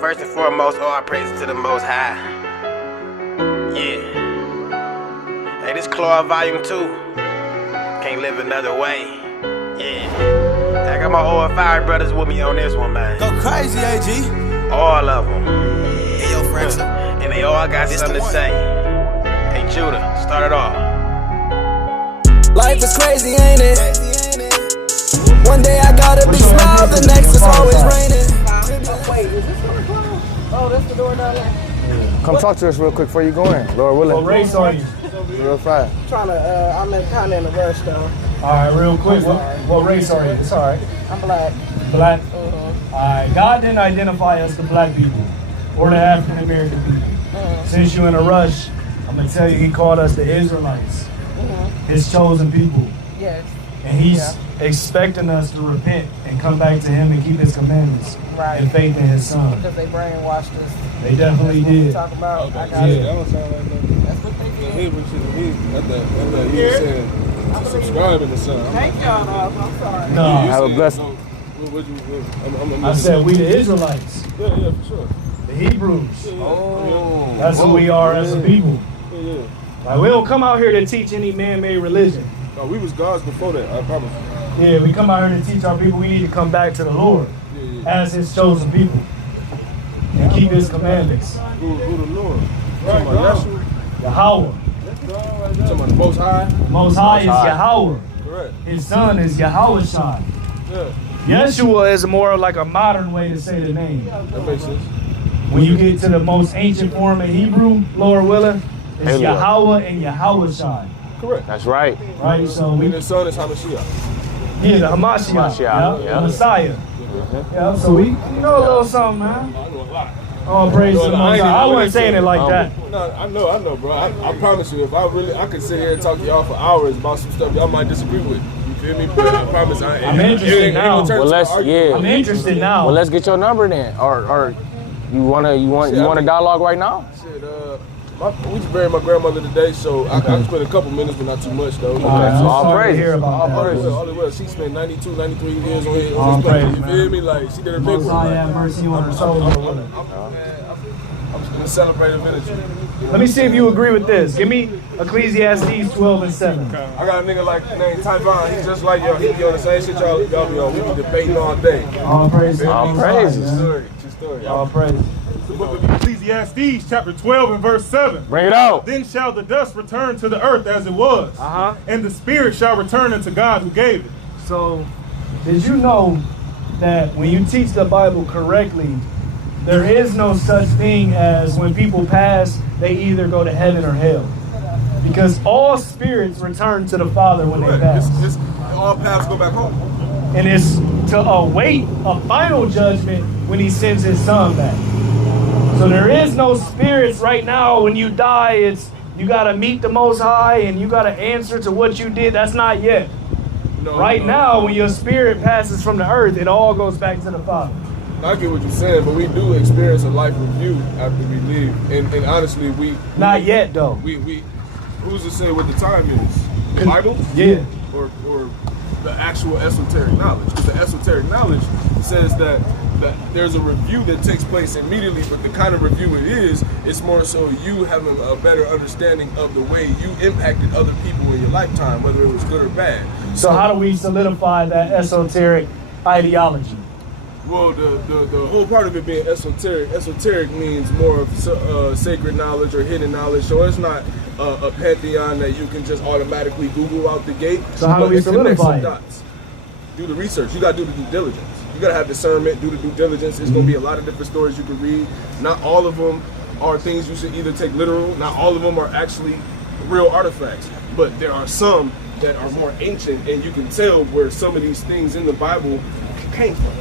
First and foremost, all praises to the Most High. Yeah. Hey, this Claw Volume 2. Can't live another way. Yeah. I got my O.F.I brothers with me on this one, man. Go crazy, AG. All of them. Hey, yo, Fraxel. And they all got something to say. Hey, Judah, start it off. Life is crazy, ain't it? One day I gotta be smiled, the next is always raining. Wait, is this door closed? Oh, that's the door down there. Come talk to us real quick before you go in, Lord willing. What race are you? Real fast. I'm kind of in a rush though. All right, real quick. What race are you? It's all right. I'm black. Black. All right. God didn't identify us the black people or the African American people. Since you're in a rush, I'm gonna tell you, He called us the Israelites, His chosen people, Yes. and He's expecting us to repent and come back to Him and keep His commandments and faith in His Son. Because they brainwashed us. They definitely did. Talk about. I got Yeah. it. That don't sound like nothing. That's what they did. He was saying to subscribe in the sun. Thank y'all, dog. I'm sorry. No, Have a blessing. I said we the Israelites, Yeah, for sure. the Hebrews. Oh, That's who we are as a people. Yeah. Like, we don't come out here to teach any man-made religion. No, we was gods before that. I promise. Yeah, we come out here to teach our people. We need to come back to the Lord as His chosen people and keep His commandments. Who the Lord? Talking about Yahshua? Yahhawah. Talking about the Most High? Most High is Yahhawah. Correct. His son is Yahweh. Yeah, Yeshua is more like a modern way to say the name. that makes sense. When you get to the most ancient form in Hebrew, Lord willing, it's Hey, Lord. Yahweh and Yahweh. Correct. That's right. Right? So And we, the son is Hamashiach. yeah, the Hamashiach, yeah. the Messiah. Yeah, so we know a little something, man. I know a lot. Oh, praise to the Most High. I wasn't saying it like that. No, I know, bro. I promise you, if I could sit here and talk to y'all for hours about some stuff y'all might disagree with. You feel me? But I promise I'm interested now. I'm interested now. Well, let's get your number then. Or you want a dialogue right now? Shit, we just buried my grandmother today, so I spent a couple minutes, but not too much though. All right, I'm all sorry to praise. hear about that. All it was, she spent 92, 93 years on this All planet. praise, You man. feel me? Like she did her big Most one. High have mercy on her soul. I'm just gonna celebrate a minute. Let me see if you agree with this. Give me Ecclesiastes 12 and 7. I got a nigga named Tyvon. He's just like y'all. He be on the same shit y'all be on. We be debating all day. All praises. All praises. True story. All praises. The book of Ecclesiastes, chapter 12 and verse 7. Bring it out. Then shall the dust return to the earth as it was, and the spirit shall return unto God who gave it. So, did you know that when you teach the Bible correctly, there is no such thing as when people pass, they either go to heaven or hell? Because all spirits return to the Father when they pass. All paths go back home. And it's to await a final judgment when He sends His Son back. So there is no spirits right now. When you die, it's you got to meet the Most High and you got to answer to what you did. That's not yet. Right now, when your spirit passes from the earth, it all goes back to the Father. I get what you're saying, but we do experience a life review after we leave. And honestly, Not yet, though. we who's to say what the time is? The Bible? Yeah. Or the actual esoteric knowledge? Because the esoteric knowledge says that there's a review that takes place immediately, but the kind of review it is, it's more so you having a better understanding of the way you impacted other people in your lifetime, whether it was good or bad. So how do we solidify that esoteric ideology? Well, the whole part of it being esoteric means more of sacred knowledge or hidden knowledge. So it's not a pantheon that you can just automatically Google out the gate. So how do we solidify it? Dots. Do the research. You got to do the due diligence. You got to have discernment, do the due diligence. It's going to be a lot of different stories you can read. Not all of them are things you should either take literal. Not all of them are actually real artifacts. But there are some that are more ancient, and you can tell where some of these things in the Bible came from.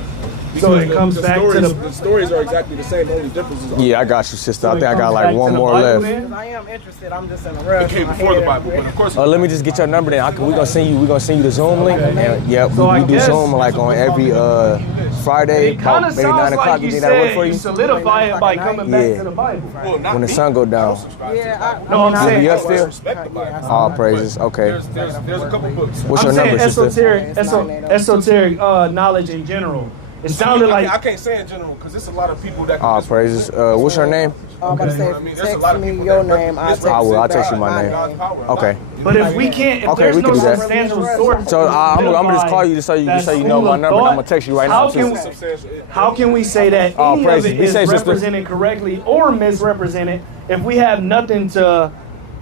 So it comes back to the stories are exactly the same, only differences are. Yeah, I got you, sister. I think I got comes like back one to the more Bible left. then? I am interested. I'm just in a rush. It came before the Bible, but of course. Let me just get your number then. We're gonna send you the Zoom link. Okay. And, yeah, So I we do guess- Zoom like on every Friday, It kind about of maybe 9 sounds o'clock. like You you think that'll work said for you you? solidify it by coming back Yeah. to the Bible. Well, not When the me. sun go down. I don't subscribe to Yeah, that. No, I'm saying You I still? respect the Bible. All praises. Okay. There's a couple books. What's I'm your saying number, sister? esoteric knowledge in general. It sounded like I can't say in general because there's a lot of people that. All praises. What's your name? I'm about to say, You know what I mean? There's a lot text of me people your that name. I'll misrepresent text you I'll text you back my name. God's power. Okay. But if we can't, if Okay, there's we no can do that. substantial source, So I'm gonna just call you just so you know my number. And I'm gonna text you right now. too. How can we say that Oh, any praise of it. it Be is safe, sister. represented correctly or misrepresented if we have nothing to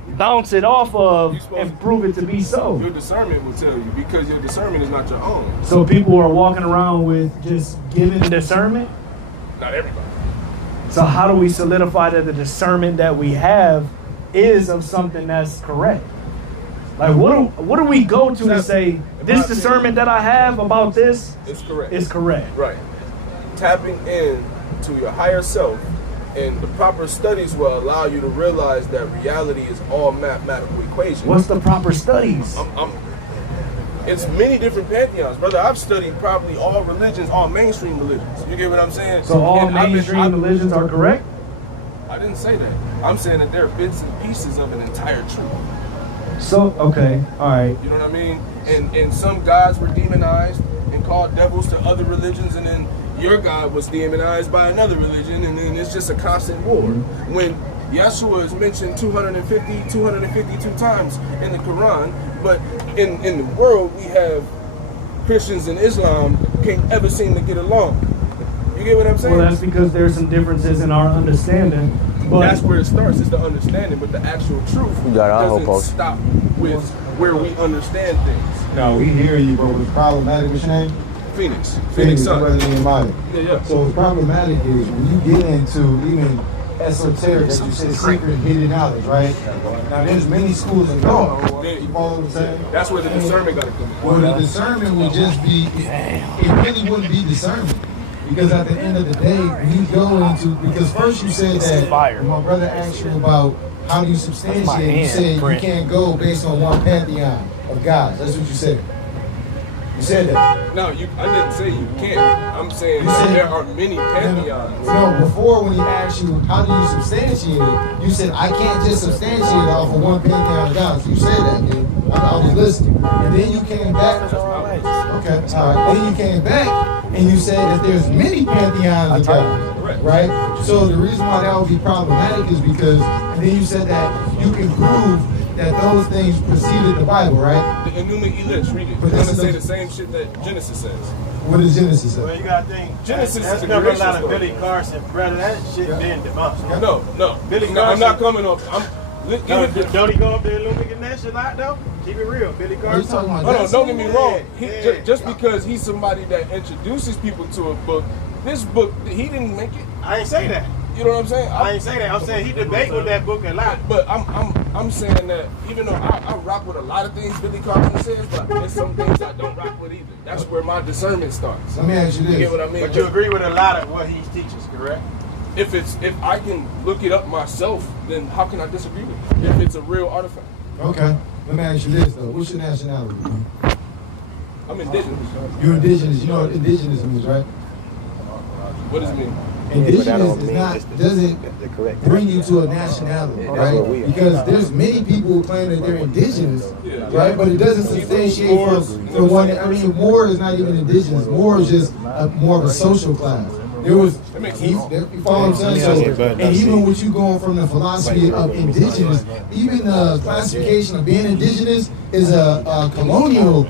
bounce it off of and prove it to be so? Your discernment will tell you because your discernment is not your own. So people are walking around with just given discernment? Not everybody. So how do we solidify that the discernment that we have is of something that's correct? Like what do we go to say this discernment that I have about this It's correct. is correct? Right. Tapping in to your higher self and the proper studies will allow you to realize that reality is all mathematical equations. What's the proper studies? It's many different pantheons, brother. I've studied probably all religions, all mainstream religions. You get what I'm saying? So all And I've mainstream religions are correct? I didn't say that. I'm saying that they're bits and pieces of an entire truth. So, okay, all right. You know what I mean? And some gods were demonized and called devils to other religions, and then your God was demonized by another religion, and then it's just a constant war. When Yahshua is mentioned 252 times in the Quran, but in the world we have Christians and Islam can't ever seem to get along. You get what I'm saying? Well, that's because there's some differences in our understanding. But That's where it starts, is the understanding, but the actual truth You got it, I'll doesn't post. stop with where we understand things. No, we hear you, but what's problematic, what's your name? Phoenix Phoenix, Sun. brother Nehemiah. Yeah. So what's problematic is when you get into even esoteric, as you said, secret hidden knowledge, right? Now there's many schools of thought. You follow what I'm saying? That's where the discernment got to come in. Well, the discernment would just be, it really wouldn't be discernment. Because at the end of the day, when you go into, because first you said that, when my brother asked you about how do you substantiate, you said you can't go based on one pantheon of gods. That's what you said. You said that. No, I didn't say you can't. I'm saying You said- there are many pantheons. No, before when he asked you how do you substantiate it, you said I can't just substantiate it off of one pantheon of gods. You said that, dude. I was listening. And then you came back. Okay, all right. Then you came back and you said that there's many pantheons of gods, right? So the reason why that would be problematic is because, and then you said that you can prove that those things preceded the Bible, right? The Enuma Elish, read it. But It's this going to is say a- the same shit that Genesis says. What does Genesis say? Well, you gotta think. Genesis that's is a never a creation lot of story. Billy Carson, brother. That shit been debunked. No. Billy No, I'm not Carson- coming off. No, don't he go up there illuminating a lot though? Keep it real, Billy What are you Carson. talking about? Hold on, don't get me wrong. Yeah. Just because he's somebody that introduces people to a book, this book, he didn't make it. I ain't say that. You know what I'm saying? I ain't say that. I'm saying he debate with that book a lot. But I'm saying that even though I rock with a lot of things Billy Carson says, but there's some things I don't rock with either. That's where my discernment starts. Let me ask you You get this. what I mean? But you agree with a lot of what he teaches, correct? If I can look it up myself, then how can I disagree with it? If it's a real artifact. Okay. Let me ask you this though. What's your nationality? I'm indigenous. You're indigenous. You know what indigenous means, right? What does it mean? Indigenous is not, doesn't bring you to a nationality, right? Because there's many people who claim that they're indigenous, right? But it doesn't substantiate from one. I mean, Moor is not even indigenous. Moor is just more of a social class. There was, you follow what I'm saying? So, and even with you going from the philosophy of indigenous, even the classification of being indigenous is a colonial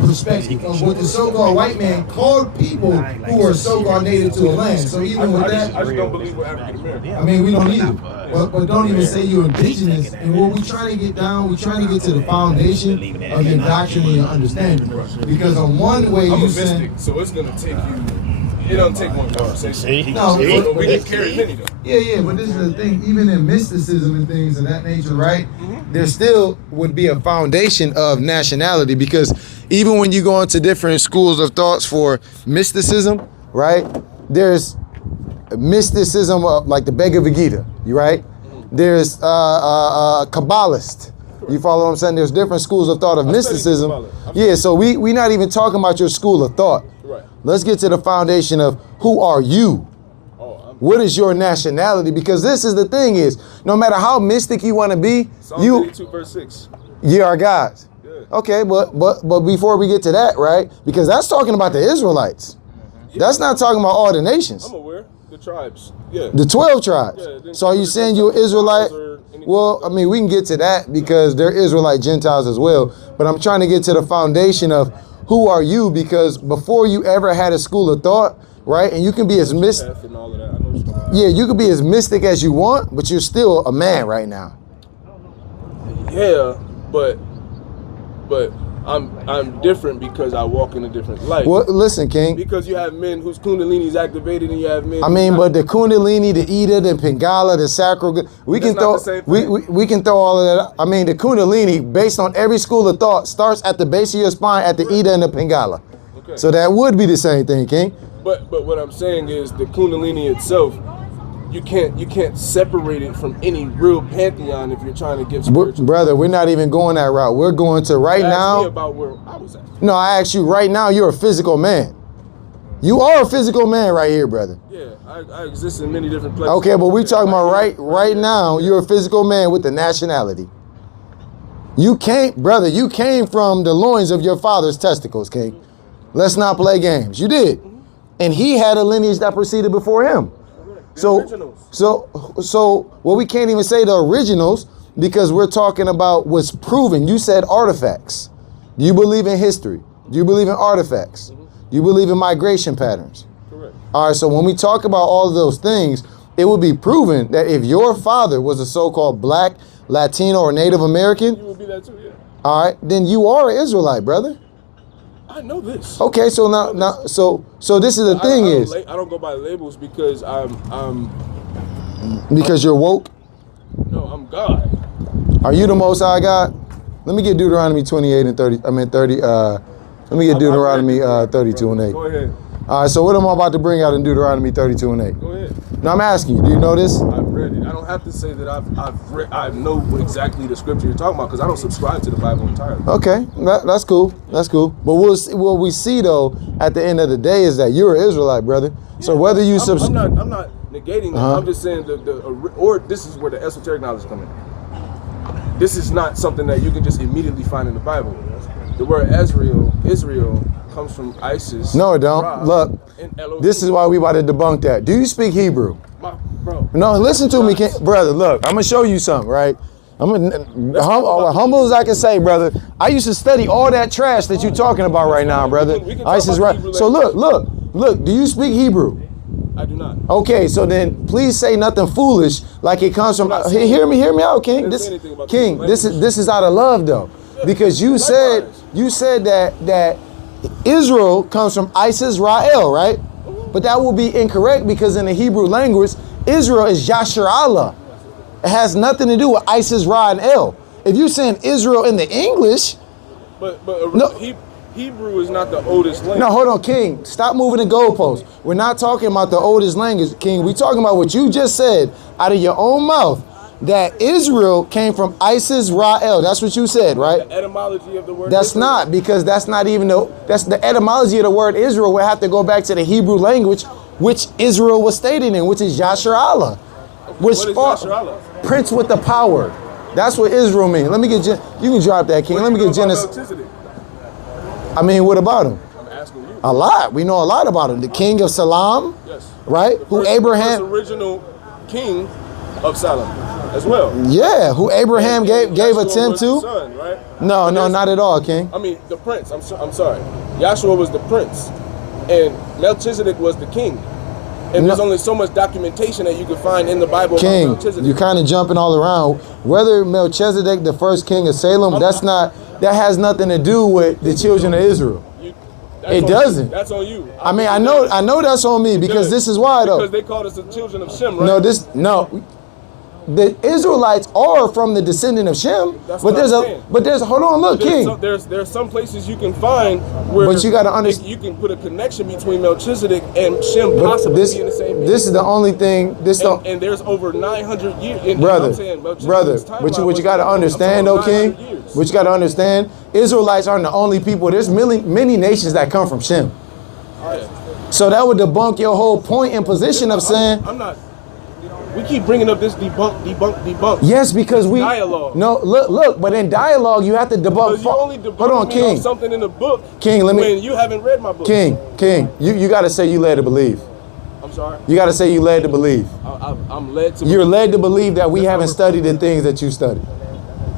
perspective of what the so-called white man called people who are so-called native to a land. So even with that, I just don't believe we're African American. I mean, we don't either. But don't even say you're indigenous. And what we trying to get down, we're trying to get to the foundation of your doctrine and your understanding. Because on one way I'm you a saying, mystic, so it's gonna take you. It don't take one conversation. no, But we can carry many though. yeah, but this is the thing. Even in mysticism and things of that nature, right? There still would be a foundation of nationality because even when you go into different schools of thoughts for mysticism, right? There's mysticism of like the Bhagavad Gita, right? There's Kabbalist. You follow what I'm saying? There's different schools of thought of mysticism. Yeah, so we not even talking about your school of thought. Right. Let's get to the foundation of who are you? What is your nationality? Because this is the thing is, no matter how mystic you want to be, Psalm you 32 verse 6. are gods. Okay, but before we get to that, right? Because that's talking about the Israelites. That's not talking about all the nations. I'm aware. The tribes. Yeah. The 12 tribes. Yeah, So are you saying you're Israelite? Well, I mean, we can get to that because they're Israelite Gentiles as well. But I'm trying to get to the foundation of who are you, because before you ever had a school of thought, right? And you can be as mystic. Yeah, you can be as mystic as you want, but you're still a man right now. Yeah, but I'm different because I walk in a different light. Well, listen, King. Because you have men whose kundalini is activated, and you have men. I mean, but the kundalini, the Ida, the Pingala, the sacral, we can throw we can throw all of that. I mean, the kundalini, based on every school of thought, starts at the base of your spine at the Ida and the Pingala. Okay. So that would be the same thing, King. But what I'm saying is the kundalini itself, you can't separate it from any real pantheon if you're trying to give spiritual. Brother, we're not even going that route. We're going to right now. Ask me about where I was at. No, I asked you right now. You're a physical man. You are a physical man right here, brother. Yeah, I exist in many different places. Okay, but we talking about right now. You're a physical man with the nationality. You came, brother. You came from the loins of your father's testicles, King. Let's not play games. You did, and he had a lineage that proceeded before him. So, well, we can't even say the originals because we're talking about what's proven. You said artifacts. Do you believe in history? Do you believe in artifacts? Do you believe in migration patterns? Correct. All right, so when we talk about all of those things, it would be proven that if your father was a so-called black, Latino, or Native American, you would be that too, yeah. All right, then you are an Israelite, brother. I know this. Okay, so now, so this is the thing is, I don't go by labels because because you're woke. No, I'm God. Are you the Most High God? Let me get Deuteronomy 28 and 30. I mean 30. Let me get Deuteronomy 32 and 8. Go ahead. All right. So what am I about to bring out in Deuteronomy 32 and 8? Go ahead. Now I'm asking you. Do you know this? I've read it. I don't have to say that I've read. I know exactly the scripture you're talking about because I don't subscribe to the Bible entirely. Okay, that's cool. That's cool. But what we see though at the end of the day is that you're an Israelite, brother. Yeah, so whether you I'm not negating that. I'm just saying or this is where the esoteric knowledge comes in. This is not something that you can just immediately find in the Bible. The word Israel comes from Isis. No, it don't. Ra, look, this is why we about to debunk that. Do you speak Hebrew? Bro. No, listen to me, brother. Look, I'm gonna show you something, right? Humble as I can say, brother. I used to study all that trash that you're talking about right now, brother. Isis, right? So look. Do you speak Hebrew? I do not. Okay, so then please say nothing foolish like it comes from. Hear me out, King. This is out of love though, because you said that Israel comes from Isis Ra'el, right? But that will be incorrect because in the Hebrew language, Israel is Yasher Allah. It has nothing to do with Isis Ra and El. If you're saying Israel in the English, no. Hebrew is not the oldest language. No, hold on, King. Stop moving the goalposts. We're not talking about the oldest language, King. We're talking about what you just said out of your own mouth, that Israel came from Isis Ra'el. That's what you said, right? The etymology of the word That's Israel? not, because that's not even that's the etymology of the word Israel. We have to go back to the Hebrew language, which Israel was stated in, which is Yasher Allah. What is Yasher Allah? Prince with the power. That's what Israel means. Let me get you can drop that, King. Let me get Genesis. I mean, what about him? I'm asking you. A lot. We know a lot about him. The king of Salam, yes. Right? The first original king of Salam as well. Yeah, who Abraham gave a 10 to. Son, right? No, not at all, King. I mean, the prince. I'm sorry. Yahshua was the prince, and Melchizedek was the king. And there's only so much documentation that you can find in the Bible King, about Melchizedek. you're kind of jumping all around. Whether Melchizedek, the first king of Salem, that has nothing to do with the children of Israel. It doesn't. That's on you. I mean, I know that's on me because this is why though. Because they called us the children of Shem, right? No. The Israelites are from the descendant of Shem, but there's hold on, look, King. There's some places you can find where but you got to understand. You can put a connection between Melchizedek and Shem possibly being the same. This is the only thing. And there's over 900 years. Brother, but what you got to understand, though, King. What you got to understand, Israelites aren't the only people. There's many nations that come from Shem. Right. So that would debunk your whole point and position of saying. I'm not. We keep bringing up this debunk. Yes, because we dialogue. No, look, but in dialogue you have to debunk. Because you only debunk Hold on, me King. on something in the book. King, let me. When you haven't read my book. King, you got to say you led to believe. I'm sorry. You got to say you led to believe. I'm led to. You're led to believe that we haven't studied the things that you studied.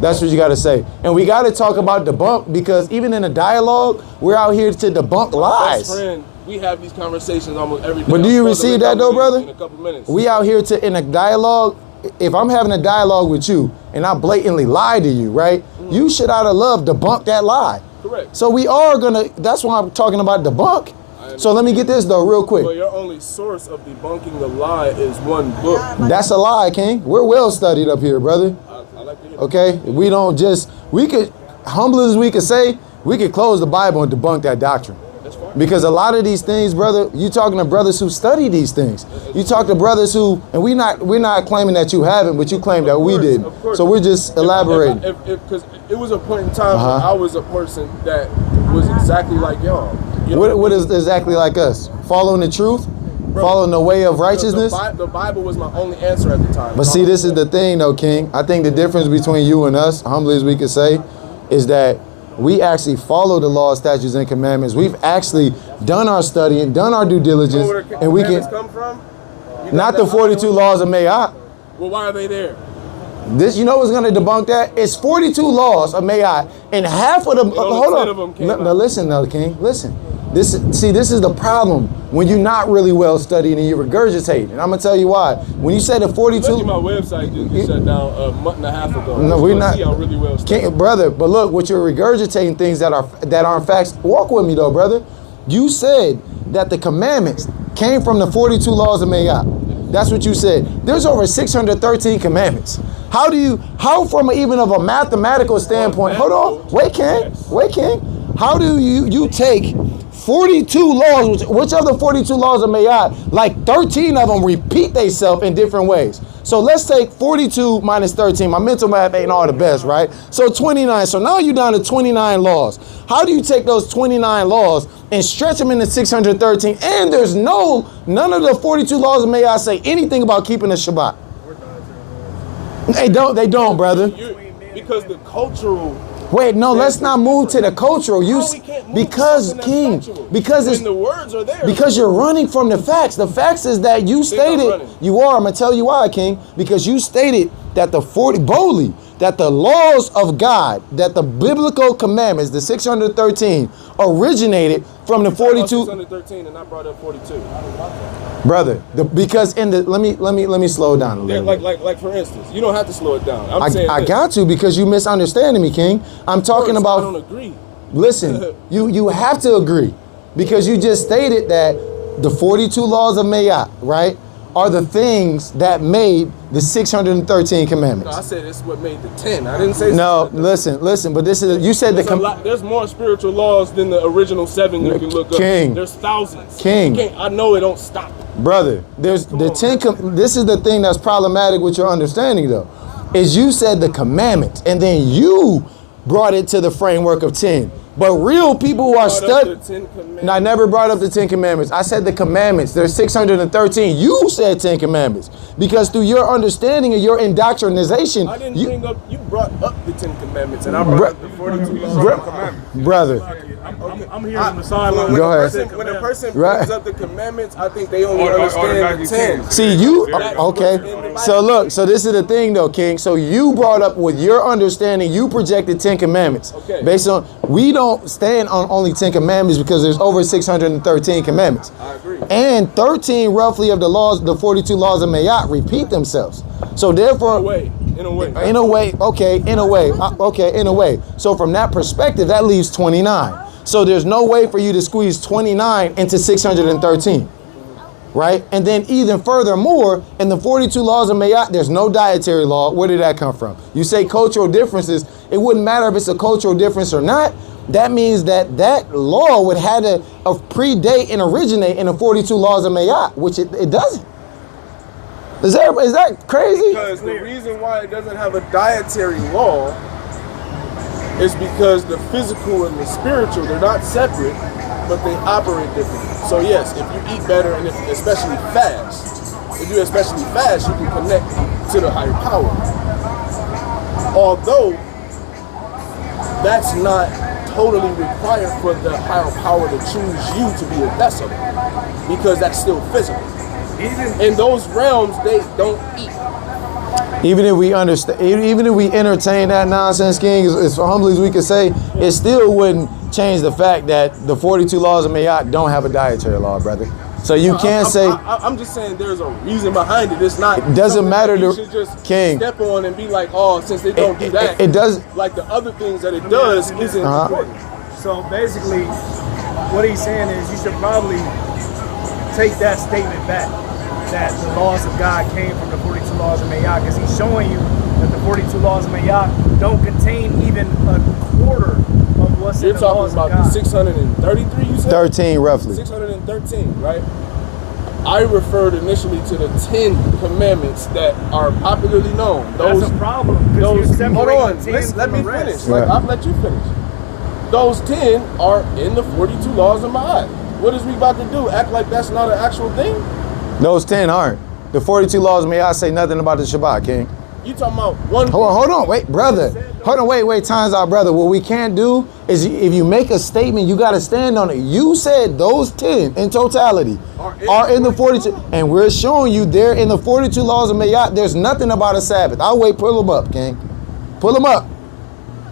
That's what you got to say. And we got to talk about debunk because even in a dialogue, we're out here to debunk lies. Best friend, we have these conversations almost every day. But do you receive that though, brother? In a couple minutes. We out here to in a dialogue. If I'm having a dialogue with you and I blatantly lie to you, right? Mm-hmm. You should out of love debunk that lie. Correct. So we are gonna. That's why I'm talking about debunk. So let me get this though, real quick. But your only source of debunking the lie is one book. That's a lie, King. We're well studied up here, brother. I like to hear that. Okay, we don't just. We could, humble as we could say, we could close the Bible and debunk that doctrine. That's fine. Because a lot of these things, brother, you talking to brothers who study these things. You talk to brothers who, and we're not claiming that you haven't, but you claim that we did. So we're just elaborating. Because it was a point in time when I was a person that was exactly like y'all. What is exactly like us? Following the truth? Bro, following the way of righteousness? The Bible was my only answer at the time. But see, this is the thing though, King. I think the difference between you and us, humbly as we could say, is that we actually follow the law, statutes, and commandments. We've actually done our study and done our due diligence. Where the and we can come from? Not the 42 laws of Maat. Well, why are they there? This, you know what's going to debunk that? It's 42 laws of Maat, and half of them. Hold on. No, listen, though, King. Listen. This is the problem when you're not really well studied and you regurgitate. And I'm gonna tell you why. When you say the 42, my website just shut down a month and a half ago. No, we're not. See how really well studied. Brother, but look, what you're regurgitating things that aren't facts. Walk with me though, brother. You said that the commandments came from the 42 laws of Maat. That's what you said. There's over 613 commandments. How from even of a mathematical standpoint? Hold on, wait, King. How do you take 42 laws, which of the 42 laws of Maat, like 13 of them repeat themselves in different ways. So let's take 42 minus 13. My mental math ain't all the best, right? So 29. So now you're down to 29 laws. How do you take those 29 laws and stretch them into 613? And there's none of the 42 laws of Maat say anything about keeping the Shabbat. They don't, brother. Because the cultural. Wait, no, let's not move to the cultural. Because it's the words are there. Because you're running from the facts. The facts is that you stated I'm gonna tell you why, King. Because you stated that boldly that the laws of God, that the biblical commandments, the 613, originated from the 42. 613, and I brought up 42. Brother, because let me slow down a little. Like for instance, you don't have to slow it down. I got to, because you misunderstanding me, King. I'm talking about. I don't agree. Listen, you have to agree, because you just stated that the 42 laws of Maat, right, are the things that made the 613 commandments. No, I said it's what made the 10. I didn't say. No, listen, but this is, you said there's more spiritual laws than the original 7 you can look up. King. There's thousands. King. I know it don't stop. Brother, there's the 10. This is the thing that's problematic with your understanding, though, is you said the commandments, and then you brought it to the framework of 10. But real people who are studying. No, I never brought up the 10 commandments. I said the commandments. There's 613. You said 10 commandments. Because through your understanding and your indoctrination. I didn't bring up, you brought up the 10 commandments, and I brought up the 42 commandments. Brother. I'm here on the sideline. Go ahead. When a person brings up the commandments, I think they only understand the 10. See, you, okay. So look, so this is the thing though, King. So you brought up with your understanding, you projected 10 commandments. Okay. Based on, we don't stand on only 10 commandments because there's over 613 commandments. I agree. And 13 roughly of the laws, the 42 laws of Maat repeat themselves. So therefore. In a way. In a way. So from that perspective, that leaves 29. So there's no way for you to squeeze 29 into 613. Right? And then even furthermore, in the 42 laws of Maat, there's no dietary law. Where did that come from? You say cultural differences. It wouldn't matter if it's a cultural difference or not. That means that law would have to predate and originate in the 42 laws of Maat, which it doesn't. Is that crazy? Because the reason why it doesn't have a dietary law is because the physical and the spiritual, they're not separate, but they operate differently. So yes, if you eat better and especially fast, if you especially fast, you can connect to the higher power. Although that's not totally required for the higher power to choose you to be a vessel, because that's still physical. In those realms, they don't eat. Even if we understand, even if we entertain that nonsense, King, as humbly as we could say, it still wouldn't change the fact that the 42 laws of Maat don't have a dietary law, brother. So you can't say. I'm just saying there's a reason behind it. It's not. It doesn't matter to to you should just King. step on and be like, oh, since they don't do that, it does. Like the other things that it does isn't important. So basically, what he's saying is you should probably take that statement back, that the laws of God came from the 42 laws of Maat, because he's showing you that the 42 laws of Maat don't contain even a quarter of what's in the laws of God. You're talking about the 633, you said? 13, roughly. 613, right? I referred initially to the 10 commandments that are popularly known. That's a problem. Hold on, let me finish. finish. Like, I'll let you finish. Those 10 are in the 42 laws of Maat. What is we about to do? Act like that's not an actual thing? Those 10 aren't. The 42 laws of Maat say nothing about the Shabbat, King. You talking about one? Hold on, wait, brother. Hold on, wait, time's out, brother. What we can't do is if you make a statement, you got to stand on it. You said those 10 in totality are in the 42, and we're showing you they're in the 42 laws of Maat. There's nothing about a Sabbath. I'll wait, pull them up, King. Pull them up.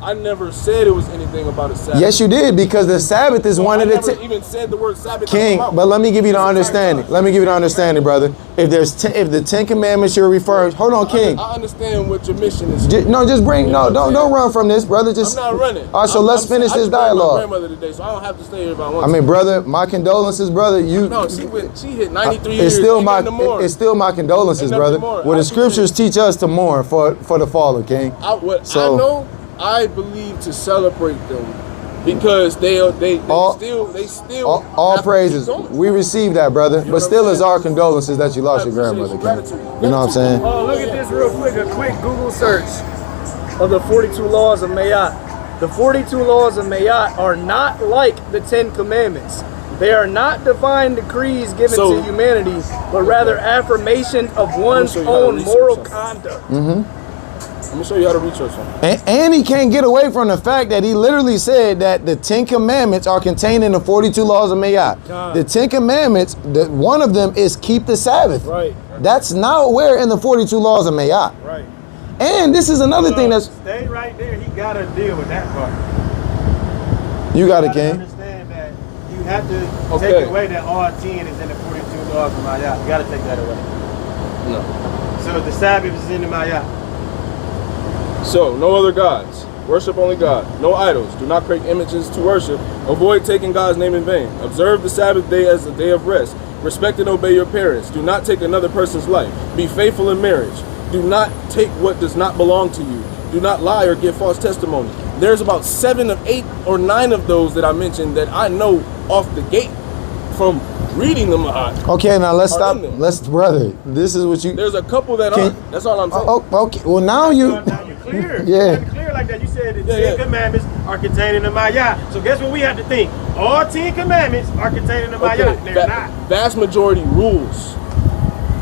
I never said it was anything about a Sabbath. Yes, you did, because the Sabbath is one of the 10. I never even said the word Sabbath. King, but let me give you the understanding. Let me give you the understanding, brother. If the 10 commandments you're referring, hold on, King. I understand what your mission is. Don't run from this, brother. I'm not running. All right, so let's finish this dialogue. My grandmother today, so I don't have to stay here if I want. I mean, brother, my condolences, brother. No, she hit 93 years. It's still my condolences, brother. Well, the scriptures teach us to mourn for the fallen, King. I believe to celebrate them because they still all praises. We receive that, brother. But still, it's our condolences that you lost your grandmother, King. You know what I'm saying? Oh, look at this real quick. A quick Google search of the 42 laws of Maat. The 42 laws of Maat are not like the 10 commandments. They are not divine decrees given to humanity, but rather affirmations of one's own moral conduct. Let me show you how to research something. And he can't get away from the fact that he literally said that the 10 commandments are contained in the 42 laws of Maat. The 10 commandments, one of them is keep the Sabbath. Right. That's nowhere in the 42 laws of Maat. Right. And this is another thing that's... Stay right there. He got to deal with that part. You got it, King. Understand that you have to take away that all 10 is in the 42 laws of Maat. You got to take that away. No. So the Sabbath is in the Maat. So, no other gods. Worship only God. No idols. Do not create images to worship. Avoid taking God's name in vain. Observe the Sabbath day as a day of rest. Respect and obey your parents. Do not take another person's life. Be faithful in marriage. Do not take what does not belong to you. Do not lie or give false testimony. There's about 7 of 8 or 9 of those that I mentioned that I know off the gate from reading them. Okay, now let's stop. Brother, this is what you... There's a couple that aren't. That's all I'm saying. Okay, well now you... Clear. Yeah. Clear like that. You said the 10 commandments are contained in the Maat. So guess what we have to think? All 10 commandments are contained in the Maat. They're not. Vast majority rules.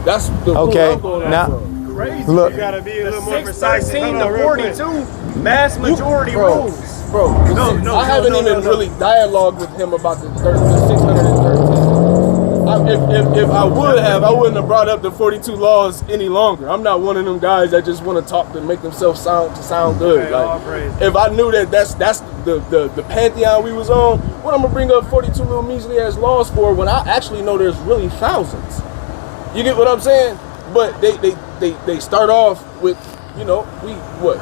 That's the rule I'm going now, crazy. Look, you gotta be a little more precise. 16 to 42, vast majority rules. Bro, I haven't even really dialogued with him about the 613. If I would have, I wouldn't have brought up the 42 laws any longer. I'm not one of them guys that just want to talk to make themselves sound good. Like, if I knew that that's the pantheon we was on, what I'm gonna bring up 42 little measly ass laws for when I actually know there's really thousands. You get what I'm saying? But they start off with, you know,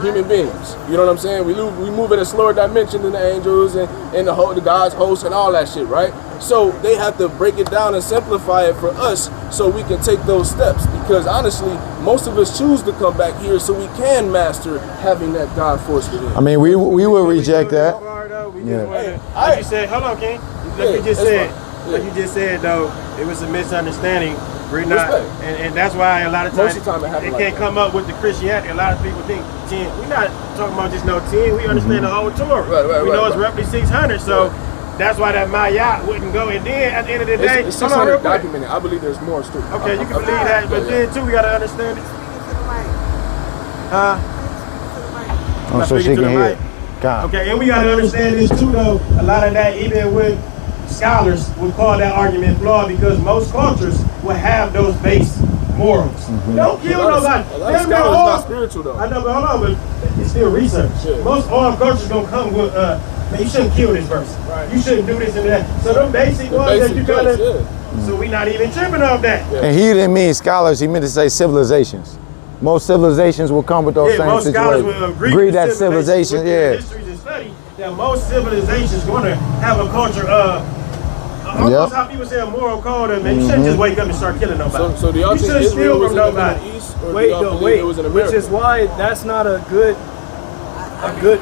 human beings. You know what I'm saying? We move at a slower dimension than the angels and the God's host and all that shit, right? So they have to break it down and simplify it for us so we can take those steps. Because honestly, most of us choose to come back here so we can master having that God force within. I mean, we will reject that. Like you said, hold on, King. Like you just said, though, it was a misunderstanding. We're not, and that's why a lot of times it can't come up with the Christianity. A lot of people think 10. We're not talking about just no 10. We understand the whole Torah. We know it's roughly 600. So that's why that Maat wouldn't go. And then at the end of the day, it's hold on real quick. documented. I believe there's more too. Okay, you can believe that, but then too, we gotta understand it. Oh, so she can hear. God. Okay, and we gotta understand this too, though. A lot of that, even with scholars, would call that argument flawed because most cultures will have those base morals. Don't kill nobody. A lot of scholars not spiritual though. I know, but hold on, but it's still research. Yeah. Most all cultures gonna come with, man, you shouldn't kill this person. Right. You shouldn't do this and that. So them basic ones that you gotta. Yeah. So we not even tripping off that. And he didn't mean scholars, he meant to say civilizations. Most civilizations will come with those same most scholars situations. will Agree that civilization, with yeah. histories and study that most civilizations gonna have a culture of almost how people say a moral code of, man, you shouldn't just wake up and start killing nobody. So do y'all you think shouldn't steal Israel was from in nobody. the East, or Wait, do y'all no, believe wait. it was in Which America? is why that's not a good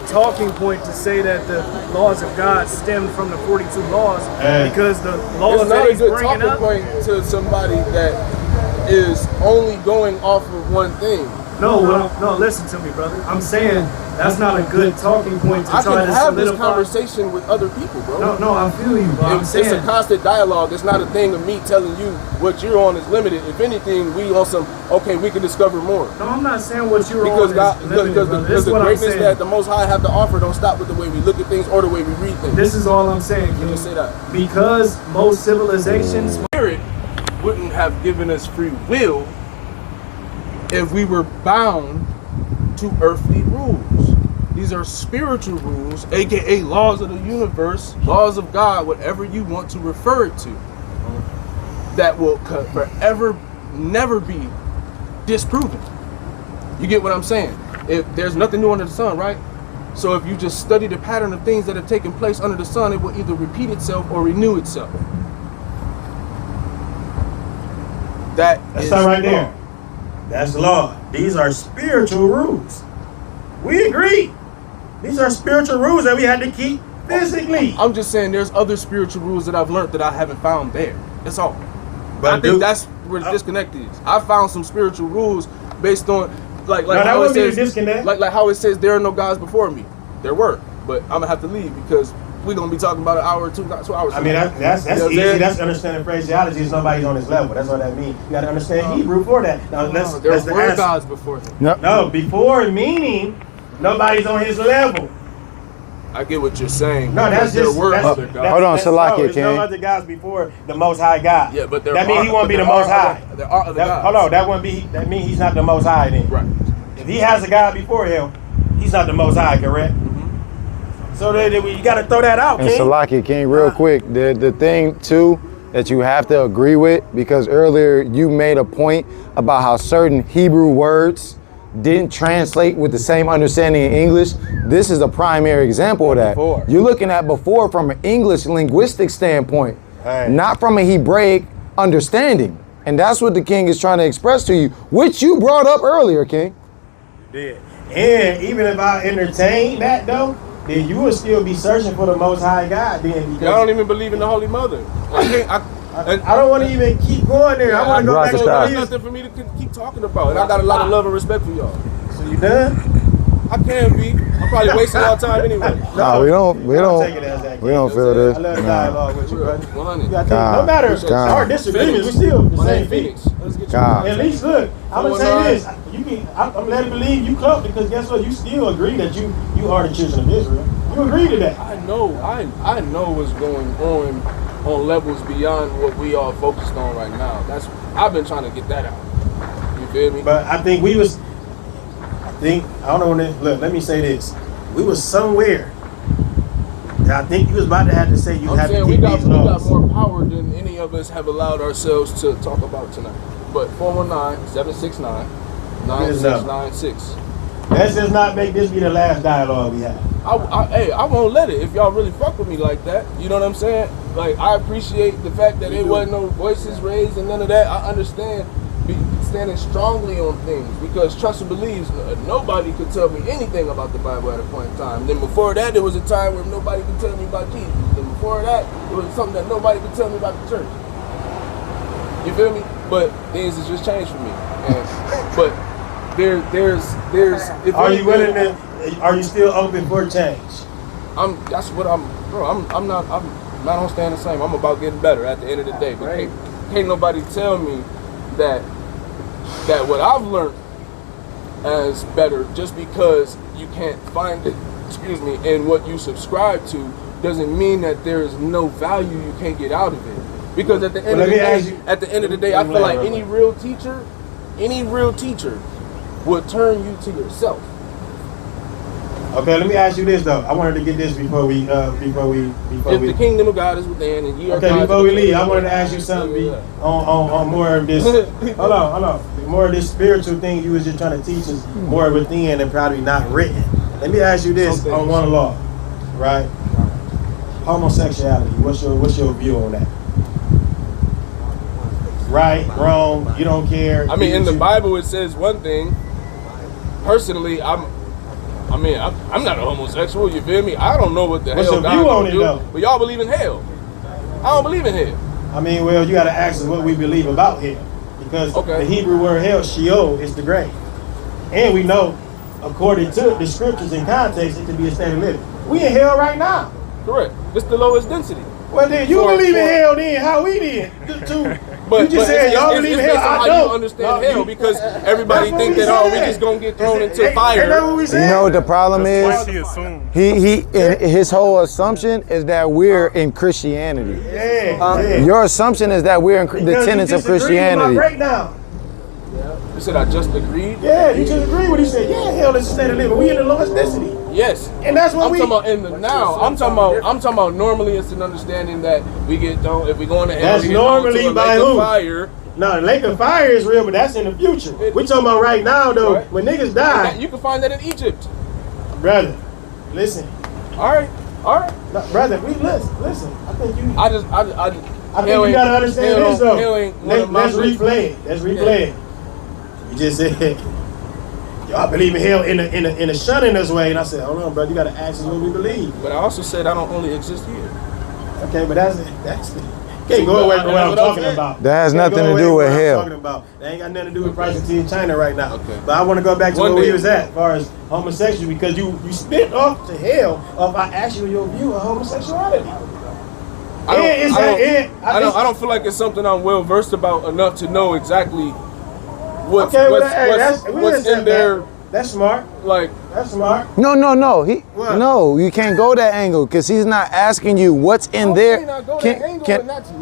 talking point to say that the laws of God stem from the 42 laws, because the laws It's that not a he's good bringing talking up. point to somebody that is only going off of one thing. No, no, listen to me, brother. I'm saying that's not a good talking point to I try can to have this solidify. conversation with other people, bro. No, I feel you, but I'm It's a saying. constant dialogue. It's not a thing of me telling you what you're on is limited. If anything, we on some, okay, we can discover more. No, I'm not saying what you're Because on God, is limited, brother. This because is the what I'm greatness saying. that the Most High have to offer don't stop with the way we look at things or the way we read things. This is all I'm saying, You King. can say that. Because most civilizations. Spirit wouldn't have given us free will if we were bound to earthly rules. These are spiritual rules, aka laws of the universe, laws of God, whatever you want to refer it to, that will forever never be disproven. You get what I'm saying? If there's nothing new under the sun, right? So if you just study the pattern of things that have taken place under the sun, it will either repeat itself or renew itself. That's not right there. That's law. These are spiritual rules. We agree. These are spiritual rules that we had to keep physically. I'm just saying there's other spiritual rules that I've learned that I haven't found there. That's all. But I think that's where the disconnect is. I found some spiritual rules based on like that how it wouldn't be says the disconnect. like how it says there are no gods before me. There were, but I'm gonna have to leave because we're gonna be talking about an hour or 2 hours. I mean, that's You know what I'm easy. saying? That's understanding phraseology. Is nobody's on his level. That's what that means. You got to understand Hebrew for that. Now, There let's were ask. gods before him. Yep. No, before meaning nobody's on his level. I get what you're saying. No, that's because just there were that's, other gods. Hold on, that's, Salakia, there's no King. other gods before the Most High God. Yeah, but there that means he won't be the Most High. There are other gods. Hold on, that wouldn't be. That means he's not the Most High then. Right. If he has a God before him, he's not the Most High, correct? So you got to throw that out, And King. Salakia, King, real quick, the thing too that you have to agree with, because earlier you made a point about how certain Hebrew words didn't translate with the same understanding in English. This is a primary example of that. Before. You're looking at before from an English linguistic standpoint, Hey. not from a Hebraic understanding. And that's what the King is trying to express to you, which you brought up earlier, King. Yeah. And even if I entertain that though, then you would still be searching for the Most High God then, I because don't even believe in the Holy Mother. I don't want to even keep going there. I want to go back to Right, what There's he nothing for me to keep talking about. And I got a lot of love and respect for y'all. So you done? I can be. I'm probably wasting y'all time anyway. No, we don't take it as that, we don't feel this. I love the Nah. dialogue with you, brother. 100. You gotta God, think, no matter God. our disagreements, we still the My same name thing. Phoenix. Let's get you. God. At least look, I'm gonna say this. I'm letting believe you close because guess what? You still agree that you are the children of Israel. You agree to that. I know what's going on levels beyond what we all focused on right now. I've been trying to get that out. You feel me? But I think I don't know when it, look, let me say this. We was somewhere. I think you was about to have to say you I'm have to saying we keep got these laws. more power than any of us have allowed ourselves to talk about tonight. But 419-769-9696. Let's just not make this be the last dialogue we have. I won't let it if y'all really fuck with me like that. You know what I'm saying? Like, I appreciate the fact that there wasn't no voices raised and none of that. I understand standing strongly on things because trust and believes nobody could tell me anything about the Bible at a point in time. Then before that, there was a time where nobody could tell me about Jesus. Then before that, it was something that nobody could tell me about the church. You feel me? But things has just changed for me. But there's. If Are you willing to? Are you still open for change? That's what I'm, bro. I'm not. Not on staying the same. I'm about getting better at the end of the day. But can't nobody tell me that what I've learned as better just because you can't find it, in what you subscribe to doesn't mean that there is no value you can't get out of it. Because at the end of the day, I feel like any real teacher would turn you to yourself. Okay, let me ask you this though. I wanted to get this before we the kingdom of God is within, and you are. Okay, before we leave, I wanted to ask you something on more of this. hold on. More of this spiritual thing you was just trying to teach us more within and probably not written. Let me ask you this on one law, right? Homosexuality. What's your view on that? Right, wrong, you don't care. I mean, in the Bible it says one thing. Personally, I'm not a homosexual, you feel me? I don't know what the hell God gonna do. Though? But y'all believe in hell. I don't believe in hell. I mean, well, you gotta ask us what we believe about hell. Because the Hebrew word hell, Sheol, is the grave. And we know, according to the scriptures and context, it could be a state of living. We in hell right now. Correct. It's the lowest density. Well then, you believe in hell then, how we did too. But you just said y'all believe in hell. I don't. You understand hell because everybody think that we just gonna get thrown into fire. You know what the problem is? His whole assumption is that we're in Christianity. Your assumption is that we're in the tenets of Christianity. You said I just agreed? Yeah, you just agreed with he said. Yeah, hell is a state of living. We in the lowest density. Yes. And that's what I'm talking about in the now. I'm talking about normally it's an understanding that we get thrown if we go into hell. That's normally by who? Fire. No, the lake of fire is real, but that's in the future. We're talking about right now though. Right. When niggas die. You can find that in Egypt. Brother, listen. Alright. No, brother, we listen. I think you I think you gotta understand this though. Let's replay it. You just said y'all believe in hell in a shunning us way, and I said, hold on, brother, you gotta ask us what we believe. But I also said I don't only exist here. Okay, but that's can't go away from what I'm talking about. That has nothing to do with hell. That ain't got nothing to do with privacy in China right now. Okay. But I want to go back to where we was at, as far as homosexuality, because you spit off to hell of I asked you your view of homosexuality. I don't feel like it's something I'm well versed about enough to know exactly what's in there. That's smart. Like that's smart. No. No, you can't go that angle because he's not asking you what's in there.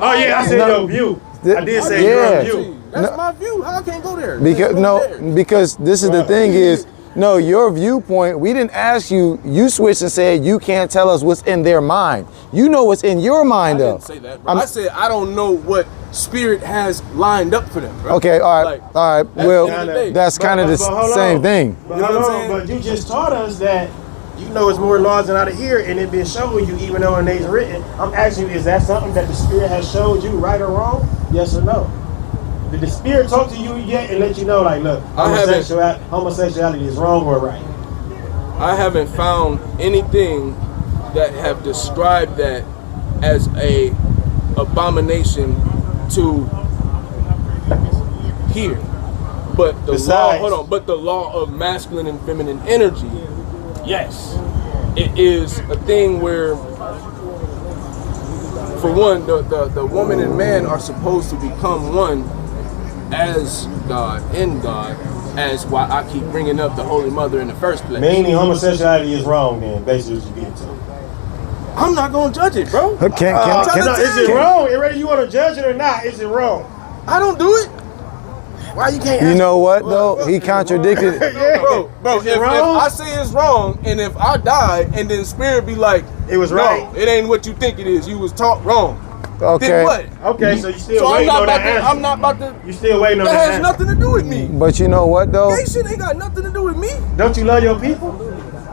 I said your view. I did say your view. That's my view. How I can't go there? Because this is the thing is. No, your viewpoint, we didn't ask you, you switched and said you can't tell us what's in their mind. You know what's in your mind though. I didn't say that, bro. I said I don't know what spirit has lined up for them, bro. Okay, all right. Well, that's kind of the same thing. But you just taught us that you know it's more laws than out of here, and it been showing you even though it's written. I'm asking you, is that something that the spirit has showed you, right or wrong? Yes or no? Did the spirit talk to you yet and let you know, like, look, homosexuality is wrong or right? I haven't found anything that have described that as a abomination to hear. But the law of masculine and feminine energy, yes, it is a thing where, for one, the woman and man are supposed to become one as God, in God, as why I keep bringing up the Holy Mother in the first place. Meaning homosexuality is wrong then, basically what you get to. I'm not going to judge it, bro. Is it wrong? You want to judge it or not? Is it wrong? I don't do it. Why you can't? You know what though? He contradicted. Bro, if I say it's wrong, and if I die, and then spirit be like, it was right. It ain't what you think it is. You was taught wrong. Okay. Then what? Okay, so you still waiting on that answer. I'm not about to. You still waiting on that answer. That has nothing to do with me. But you know what though? Gay shit ain't got nothing to do with me. Don't you love your people?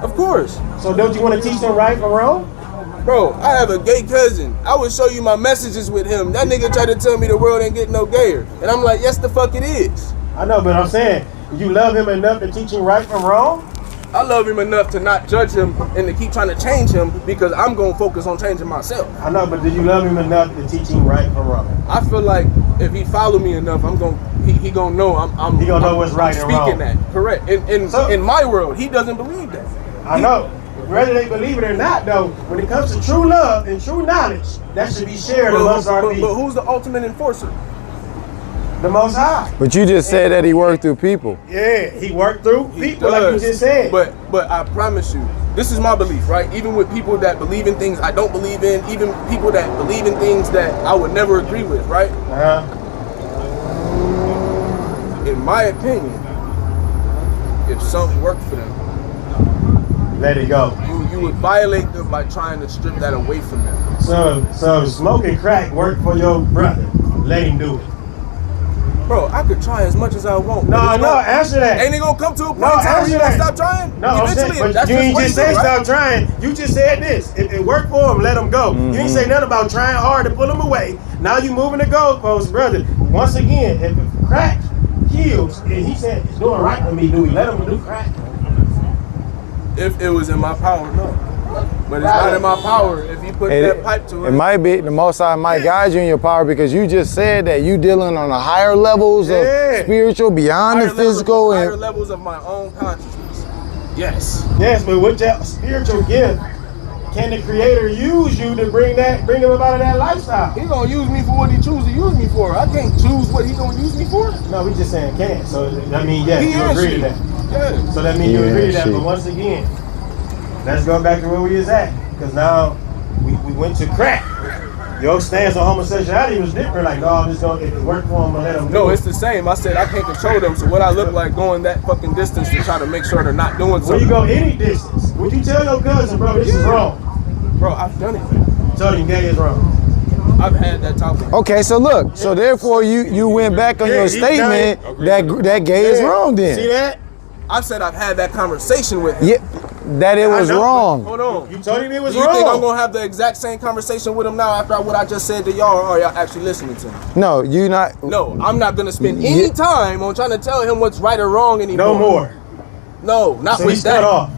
Of course. So don't you want to teach them right from wrong? Bro, I have a gay cousin. I would show you my messages with him. That nigga tried to tell me the world ain't getting no gayer. And I'm like, yes, the fuck it is. I know, but I'm saying, you love him enough to teach him right from wrong? I love him enough to not judge him and to keep trying to change him because I'm going to focus on changing myself. I know, but do you love him enough to teach him right from wrong? I feel like if he follow me enough, he gonna know know what's right and wrong. Speaking that, correct. In my world, he doesn't believe that. I know. whether they believe it or not, though, when it comes to true love and true knowledge, that should be shared amongst our people. But who's the ultimate enforcer? The Most High. But you just said that he worked through people. Yeah, he worked through people, like you just said. But I promise you, this is my belief, right? Even with people that believe in things I don't believe in, even people that believe in things that I would never agree with, right? In my opinion, if something worked for them, let it go. You would violate them by trying to strip that away from them. So smoking crack worked for your brother. Let him do it. Bro, I could try as much as I want. No, answer that. Ain't it gonna come to a point where you gonna stop trying? No, eventually, but that's you ain't just say right? stop trying. You just said this. If it worked for him, let him go. You ain't say nothing about trying hard to pull him away. Now you moving the goalposts, brother. Once again, if crack kills, and he said it's doing right for me, do we let him do crack? If it was in my power, no. But it's not in my power if you put that pipe to it. It might be, the Most High might guide you in your power because you just said that you dealing on the higher levels of spiritual, beyond the physical. Higher levels of my own consciousness. Yes. Yes, but with that spiritual gift, can the Creator use you to bring him about of that lifestyle? He gonna use me for what he chooses to use me for. I can't choose what he gonna use me for. No, we just saying can. So I mean, yes, you agree to that. Yeah. So that means you agree to that. But once again, let's go back to where we was at. Because now we went to crack. Your stance on homosexuality was different. Like, no, I'm just going to, if it worked for him, I'm going to let him do No, it. it's the same. I said I can't control them. So what I look like going that fucking distance to try to make sure they're not doing something. When you go any distance, would you tell your cousin, bro, this is wrong? Bro, I've done it. Tell him gay is wrong. I've had that topic. Okay, so look, so therefore you went back on your statement that gay is wrong then. See that? I said I've had that conversation with him. Yeah, that it was wrong. Hold on. You told him it was Do you wrong. think I'm going to have the exact same conversation with him now after what I just said to y'all, or are y'all actually listening to me? No, you not. No, I'm not going to spend any time on trying to tell him what's right or wrong anymore. No more. No, not So with he's that. cut off.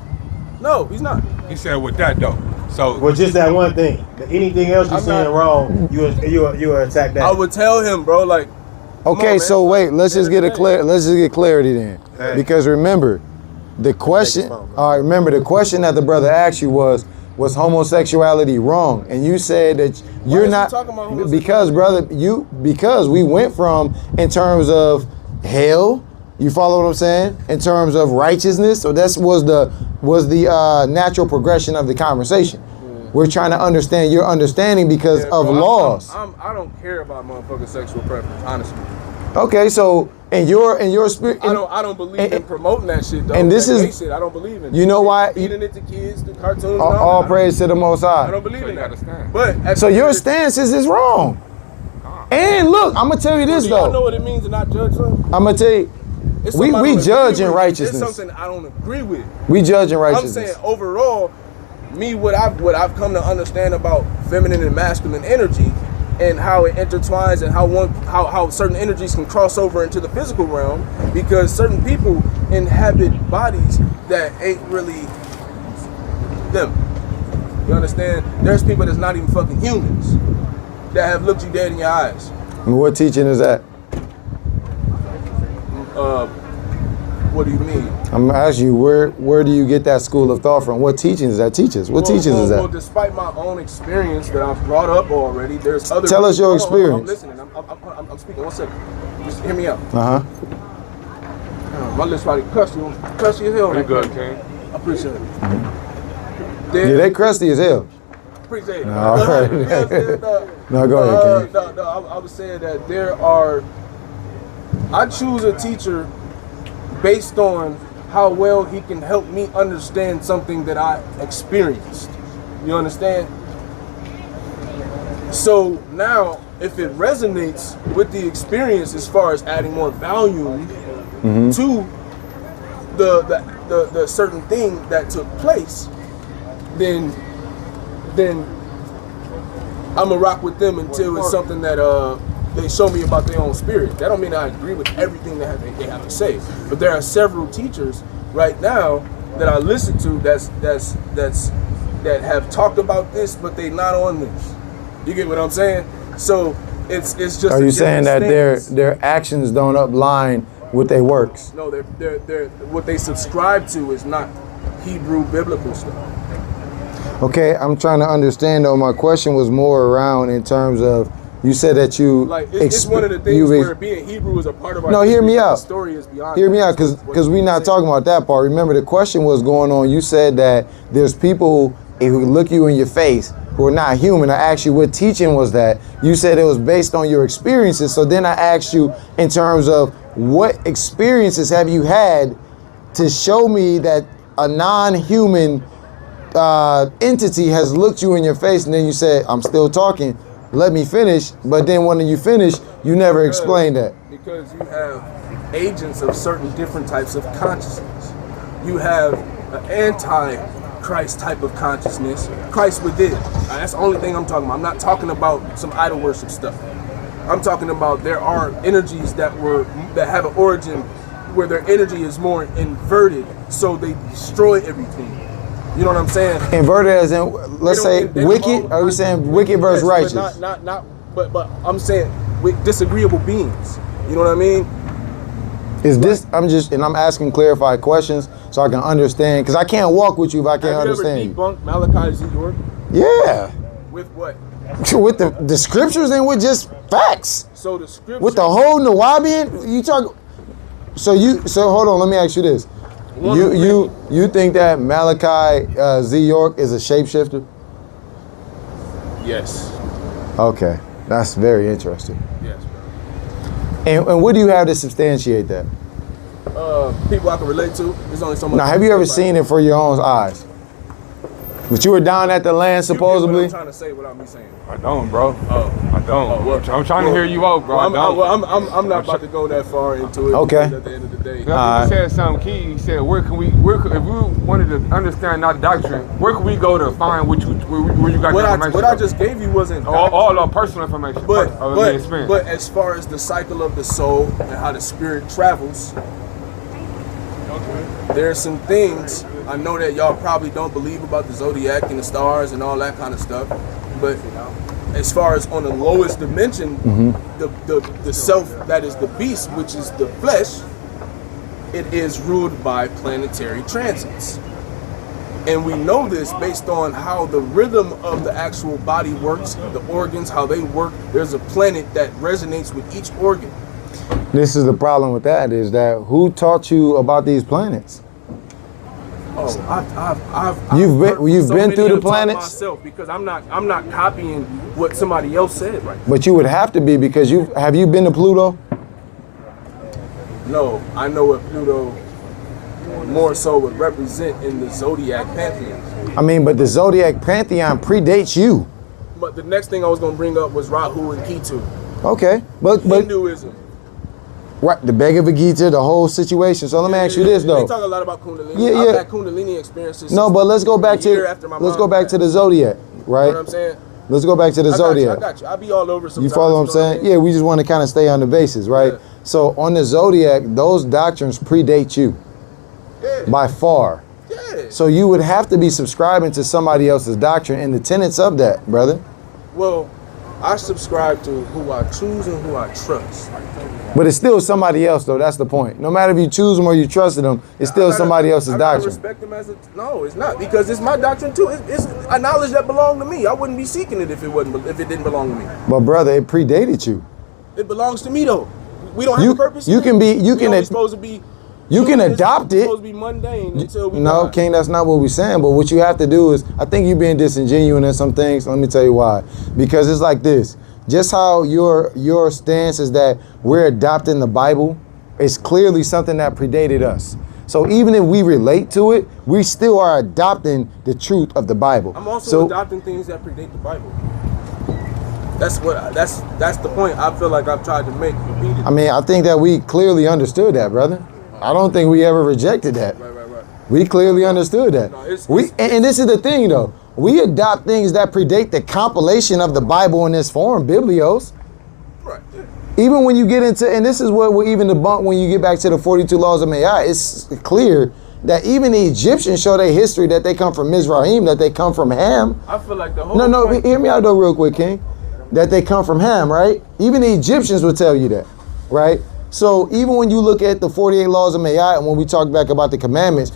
No, he's not. He said with that though. So Well, just that one thing. Anything else you're saying wrong, you attack that. I would tell him, bro, like. Okay, so wait, let's just get clarity then, because remember, the question. Remember the question that the brother asked you was homosexuality wrong? And you said that you're not, because brother, because we went from in terms of hell. You follow what I'm saying? In terms of righteousness, so that was the natural progression of the conversation. We're trying to understand your understanding because of laws. I don't care about motherfucking sexual preference, honestly. Okay, so in your spirit, I don't believe in promoting that shit though. And this that is, shit, I don't believe in. You know why? Feeding it to kids, the cartoons. All praise to the Most High. I don't believe in that. But so your stance is wrong. And look, I'm gonna tell you this though. I know what it means to not judge something. I'm gonna tell you. We judge in righteousness. It's something I don't agree with. We judge in righteousness. I'm saying overall, what I've come to understand about feminine and masculine energy, and how it intertwines, and how certain energies can cross over into the physical realm, because certain people inhabit bodies that ain't really them. You understand? There's people that's not even fucking humans that have looked you dead in your eyes. And what teaching is that? What do you mean? I'm asking you, where do you get that school of thought from? What teachings that teaches? What teachings is that? Well, despite my own experience that I've brought up already, there's other. Tell us your experience. I'm listening. I'm speaking. 1 second. Just hear me out. My lips probably crusty as hell. Pretty good, King. I appreciate it. Yeah, they crusty as hell. Appreciate it. All right. No, go ahead, King. No, I was saying that I choose a teacher based on how well he can help me understand something that I experienced. You understand? So now, if it resonates with the experience as far as adding more value to the certain thing that took place, then I'ma rock with them until it's something that they show me about their own spirit. That don't mean I agree with everything they have to say, but there are several teachers right now that I listen to that have talked about this, but they not on this. You get what I'm saying? So it's just. Are you saying that their actions don't align with their works? No, they're what they subscribe to is not Hebrew biblical stuff. Okay, I'm trying to understand though. My question was more around in terms of, you said that you like it's one of the things where being Hebrew is a part of our no, hear me out. The story is beyond. Hear me out, because we're not talking about that part. Remember, the question was going on. You said that there's people who look you in your face who are not human. I asked you what teaching was that. You said it was based on your experiences. So then I asked you in terms of what experiences have you had to show me that a non-human entity has looked you in your face, and then you said, I'm still talking, let me finish. But then when you finish, you never explained that. Because you have agents of certain different types of consciousness. You have an anti-Christ type of consciousness, Christ within. That's the only thing I'm talking about. I'm not talking about some idol worship stuff. I'm talking about there are energies that have an origin where their energy is more inverted, so they destroy everything. You know what I'm saying? Inverted as in, let's say, wicked? Are we saying wicked versus righteous? But I'm saying with disagreeable beings. You know what I mean? Is this, I'm asking clarified questions so I can understand, because I can't walk with you if I can't understand you. Have you ever debunked Malachi Z. York? Yeah. With what? With the scriptures and with just facts. So the scriptures. With the whole Nawabian, you talk. So hold on, let me ask you this. You think that Malachi Z. York is a shapeshifter? Yes. Okay, that's very interesting. Yes. And what do you have to substantiate that? People I can relate to. There's only so much. Now, have you ever seen it for your own eyes? But you were down at the land supposedly. You get what I'm trying to say without me saying. I don't, bro. I don't. Well, I'm trying to hear you out, bro. I'm not about to go that far into it. Okay. At the end of the day, you said something key. He said, if we wanted to understand our doctrine, where can we go to find where you got the information? What I just gave you wasn't all our personal information, but as far as the cycle of the soul and how the spirit travels, there are some things I know that y'all probably don't believe about the zodiac and the stars and all that kind of stuff, but as far as on the lowest dimension, the self that is the beast, which is the flesh, it is ruled by planetary transits. And we know this based on how the rhythm of the actual body works, the organs, how they work. There's a planet that resonates with each organ. This is the problem with that, is that who taught you about these planets? You've been through the planets myself, because I'm not copying what somebody else said right now. But you would have to be, because have you been to Pluto? No, I know what Pluto more so would represent in the zodiac pantheon. I mean, but the zodiac pantheon predates you. But the next thing I was going to bring up was Rahu and Ketu. Okay, but Hinduism. Right, the Bhagavad Gita, the whole situation. So let me ask you this though. They talk a lot about Kundalini. Yeah. I've had Kundalini experiences. No, but let's go back to the zodiac, right? You know what I'm saying? Let's go back to the zodiac. I got you. I'll be all over sometimes. You follow what I'm saying? Yeah, we just want to kind of stay on the basis, right? Yeah. So on the zodiac, those doctrines predate you by far. Yeah. So you would have to be subscribing to somebody else's doctrine and the tenets of that, brother. Well, I subscribe to who I choose and who I trust. But it's still somebody else, though. That's the point. No matter if you choose them or you trusted them, it's still somebody else's doctrine. I respect them no, it's not, because it's my doctrine too. It's a knowledge that belonged to me. I wouldn't be seeking it if it didn't belong to me. But brother, it predated you. It belongs to me though. We don't have a purpose. You can supposed to be. You can adopt it. It's supposed to be mundane until we No, die. King, that's not what we're saying. But what you have to do is, I think you're being disingenuous in some things. Let me tell you why. Because it's like this. Just how your stance is that we're adopting the Bible, it's clearly something that predated us. So even if we relate to it, we still are adopting the truth of the Bible. I'm also adopting things that predate the Bible. That's the point I feel like I've tried to make repeatedly. I mean, I think that we clearly understood that, brother. I don't think we ever rejected that. Right. We clearly understood that. No, and this is the thing, though. We adopt things that predate the compilation of the Bible in this form, Biblios. Right. Even when you get into, and this is what we'll even debunk when you get back to the 42 laws of Maat, it's clear that even the Egyptians show their history that they come from Mizraim, that they come from Ham. I feel like the whole No, hear me out though real quick, King. That they come from Ham, right? Even the Egyptians will tell you that, right? So even when you look at the 48 laws of Maat, and when we talk back about the commandments,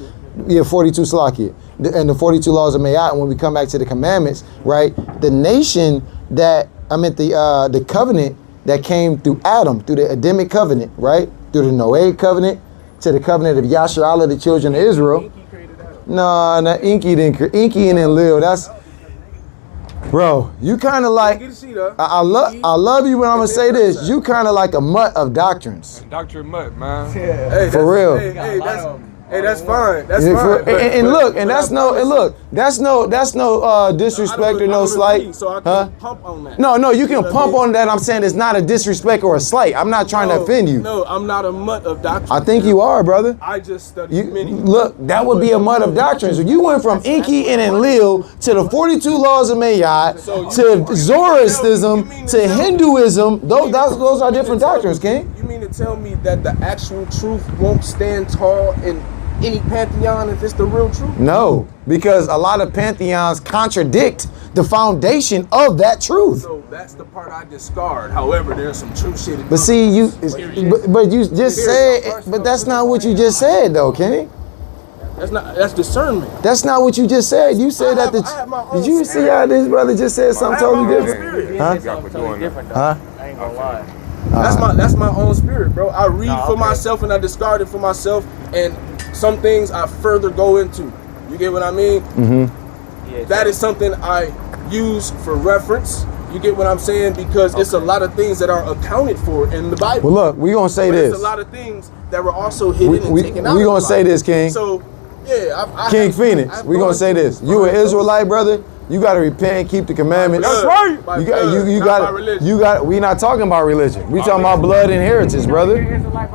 Yeah, 42 Salakia. And the 42 laws of Maat. And when we come back to the commandments, right? The nation that, the covenant that came through Adam, through the Adamic covenant, right? Through the Noahic covenant, to the covenant of Yahshawah, the children of Israel. No, Inky and Enlil, that's, bro, you kind of like, I love you, but I'm going to say this. You kind of like a mutt of doctrines. Dr. Mutt, man. Hey, for real. Hey, that's fine. That's fine. That's no disrespect or no slight. So I can pump on that. No, you can pump on that. I'm saying it's not a disrespect or a slight. I'm not trying to offend you. No, I'm not a mutt of doctrine. I think you are, brother. I just studied many. Look, that would be a mutt of doctrines. You went from Inky and Enlil to the 42 laws of Maat, to Zoroastrianism, to Hinduism. Those are different doctrines, King. You mean to tell me that the actual truth won't stand tall in any pantheon if it's the real truth? No, because a lot of pantheons contradict the foundation of that truth. So that's the part I discard. However, there's some true shit. But see, you just said, but that's not what you just said, though, King. That's discernment. That's not what you just said. You said did you see how this brother just said something totally different? Huh? I ain't gonna lie. That's my own spirit, bro. I read for myself and I discard it for myself, and some things I further go into. You get what I mean? Mm-hmm. Yeah, that is something I use for reference. You get what I'm saying? Because it's a lot of things that are accounted for in the Bible. Well, look, we're going to say this. There's a lot of things that were also hidden and taken out. We're going to say this, King. So, yeah. King Phoenix, we're going to say this. You an Israelite, brother? You got to repent and keep the commandments. That's right. You got. We not talking about religion. We talking about blood and heritage, brother.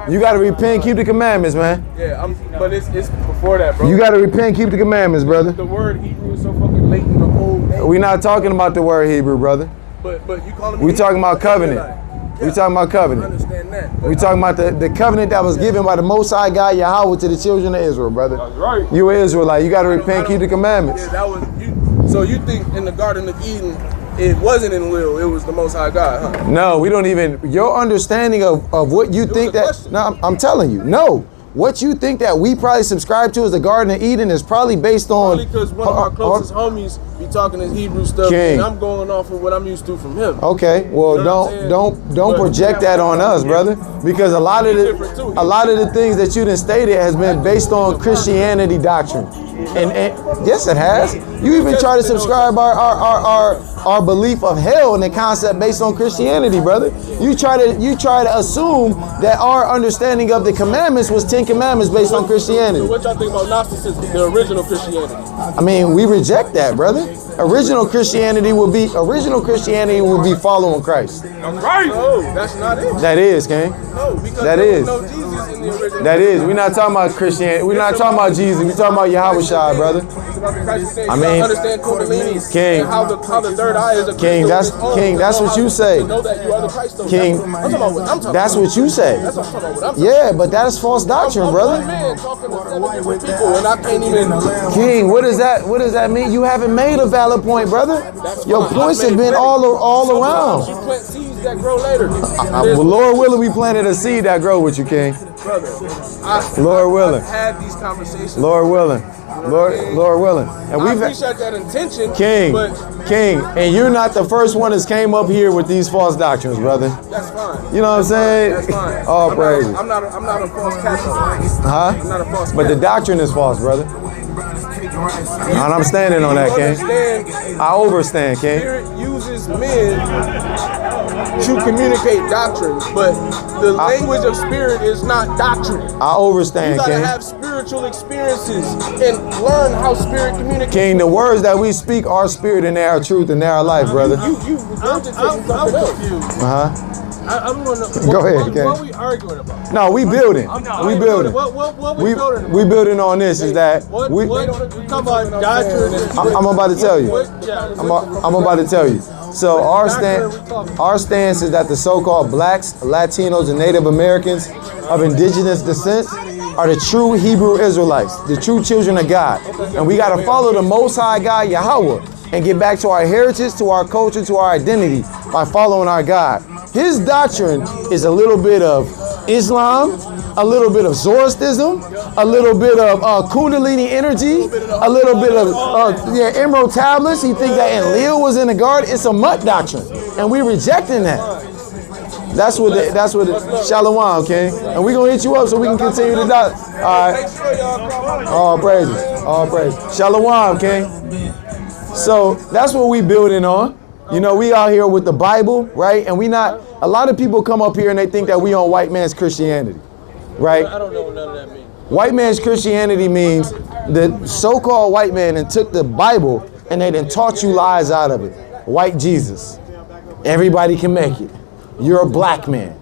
You got to repent and keep the commandments, man. Yeah, but it's before that, bro. You got to repent and keep the commandments, brother. The word Hebrew is so fucking late in the whole thing. We not talking about the word Hebrew, brother. But you calling me? We talking about covenant. Yeah, we talking about covenant. I understand that. We talking about the covenant that was given by the Most High God Yahweh to the children of Israel, brother. That's right. You an Israelite. You got to repent and keep the commandments. Yeah, that was you. So you think in the Garden of Eden, it wasn't in Lil, it was the Most High God, huh? No, we don't even, your understanding of what you think that, no, I'm telling you, no. What you think that we probably subscribe to as the Garden of Eden is probably based on. Probably because one of our closest homies be talking his Hebrew stuff, King. and I'm going off of what I'm used to from him. Okay, well, You know don't project that on us, brother, because a lot of the things that you done stated has been based on Christianity doctrine, and yes, it has. You even try to subscribe our belief of hell and the concept based on Christianity, brother. You try to assume that our understanding of the commandments was 10 commandments based on Christianity. So what y'all think about Gnosticism, the original Christianity? I mean, we reject that, brother. Original Christianity will be following Christ. That's right. No, that's not it. That is, King. No, because that there is. was no Jesus in the original. That is. We're not talking about Christianity. We're not talking about Jesus. We're talking about Yahweh, brother. I mean, understand Kundalini, King. And how the third eye is a King. That's what you say. To know that you are the Christ. King. I'm talking about what I'm talking That's about. what you say. That's what I'm talking about. Yeah, but that is false doctrine, I'm brother. one man talking to 7 different people, and I can't even. King, what does that mean? You haven't made a valid point, brother. Your points have been all around. You plant seeds that grow later. Well, Lord willing, we planted a seed that grow with you, King. Brother, Lord willing. I've had these conversations. Lord willing. Lord willing. And I appreciate that intention, King, but King, and you're not the first one that's came up here with these false doctrines, brother. That's fine. You know what I'm saying? That's fine. All praises. I'm not a false Catholic. Huh? I'm not a false But the doctrine is false, brother. And I'm standing on that, King. I overstand, King. Spirit uses men to communicate doctrines, but the language of spirit is not doctrine. I overstand, You gotta King. have spiritual experiences and learn how spirit communicates. King, the words that we speak are spirit and they are truth and they are life, brother. I'm confused. I'm gonna. Go ahead, King. What are we arguing about? No, we building. We building. What we building about? We building on this is that we talking about doctrine. I'm about to tell you. Yeah. I'm about to tell you. So our stance is that the so-called blacks, Latinos, and Native Americans of indigenous descent are the true Hebrew Israelites, the true children of God. And we got to follow the Most High God, Yahweh, and get back to our heritage, to our culture, to our identity by following our God. His doctrine is a little bit of Islam, a little bit of Zoroastrianism, a little bit of Kundalini energy, a little bit of Emerald tablets. He think that Enlil was in the garden. It's a mutt doctrine, and we rejecting that. That's what Shalom, King. And we're gonna hit you up so we can continue to die. All right. All praises. All praises. Shalom, King. So that's what we building on. You know, we out here with the Bible, right? And a lot of people come up here and they think that we on white man's Christianity, right? I don't know what none of that means. White man's Christianity means the so-called white man and took the Bible and they done taught you lies out of it. White Jesus. Everybody can make it. You're a black man.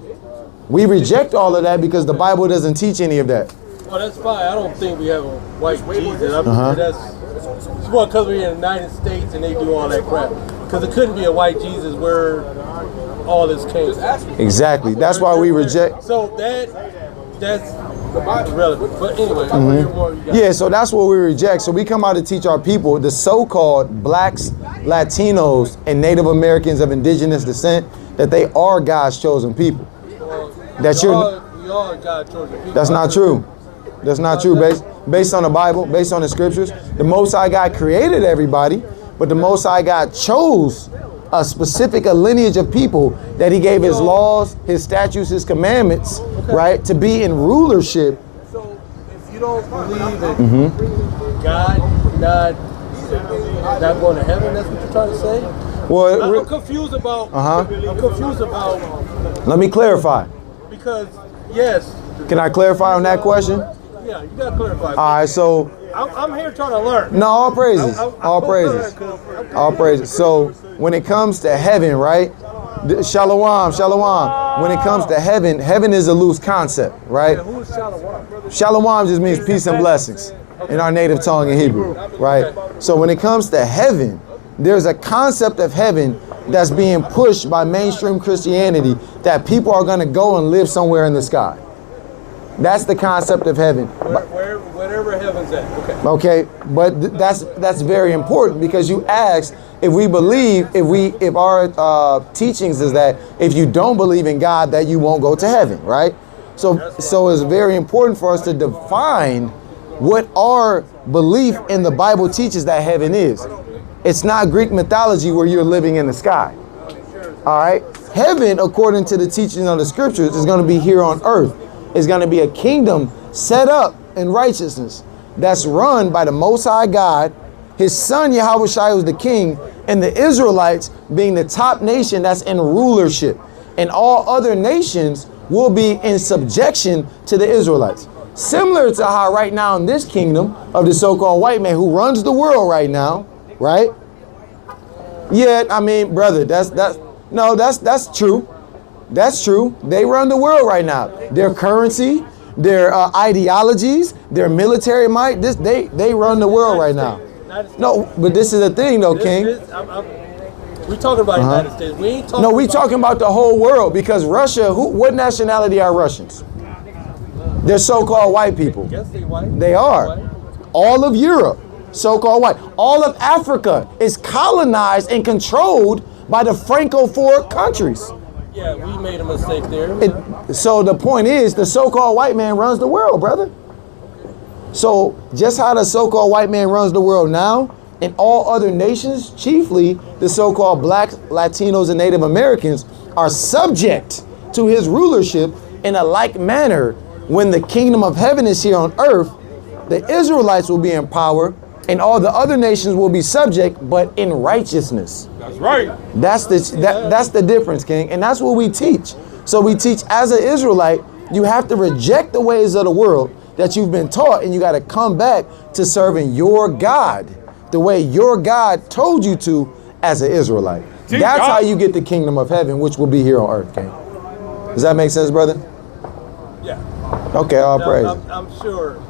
We reject all of that because the Bible doesn't teach any of that. Well, that's fine. I don't think we have a white Jesus. I mean, that's because we're in the United States and they do all that crap. Because it couldn't be a white Jesus where all this came from. Exactly. That's why we reject. So that's irrelevant. But anyway, yeah, so that's what we reject. So we come out to teach our people, the so-called blacks, Latinos, and Native Americans of indigenous descent, that they are God's chosen people. That we are God's chosen people. That's not true. That's not true. Based on the Bible, based on the scriptures, the Most High God created everybody, but the Most High God chose a specific lineage of people that he gave his laws, his statutes, his commandments, right, to be in rulership. So if you don't believe in God not going to heaven, that's what you're trying to say? Well, I'm confused about. I'm confused about. Let me clarify. Because yes. Can I clarify on that question? Yeah, you gotta clarify. All right, so I'm here trying to learn. No, all praises, all praises, all praises. So when it comes to heaven, right? Shalom, shalom. When it comes to heaven, heaven is a loose concept, right? Who is Shalom? Shalom just means peace and blessings in our native tongue in Hebrew, right? So when it comes to heaven, there's a concept of heaven that's being pushed by mainstream Christianity that people are going to go and live somewhere in the sky. That's the concept of heaven. Wherever heaven's at. Okay, but that's very important because you asked if we believe, if our teachings is that if you don't believe in God, that you won't go to heaven, right? So it's very important for us to define what our belief in the Bible teaches that heaven is. It's not Greek mythology where you're living in the sky. All right? Heaven, according to the teaching of the scriptures, is going to be here on earth. It's going to be a kingdom set up in righteousness that's run by the Most High God, his son Yahweh was the king, and the Israelites being the top nation that's in rulership. And all other nations will be in subjection to the Israelites. Similar to how right now in this kingdom of the so-called white man who runs the world right now, right? Yeah, I mean, brother, that's true. That's true. They run the world right now. Their currency, their ideologies, their military might, they run the world right now. No, but this is the thing though, King. We're talking about the United States. We ain't talking we're talking about the whole world because Russia, what nationality are Russians? They're so-called white people. Yes, they white. They are. White. All of Europe, so-called white. All of Africa is colonized and controlled by the Francophone countries. Yeah, we made a mistake there. So the point is, the so-called white man runs the world, brother. So just how the so-called white man runs the world now, in all other nations, chiefly the so-called blacks, Latinos, and Native Americans, are subject to his rulership in a like manner. When the kingdom of heaven is here on earth, the Israelites will be in power, and all the other nations will be subject, but in righteousness. That's right. That's the difference, King, and that's what we teach. So we teach as an Israelite, you have to reject the ways of the world that you've been taught, and you got to come back to serving your God the way your God told you to as an Israelite. That's how you get the kingdom of heaven, which will be here on earth, King. Does that make sense, brother? Yeah. Okay, all praise. I'm sure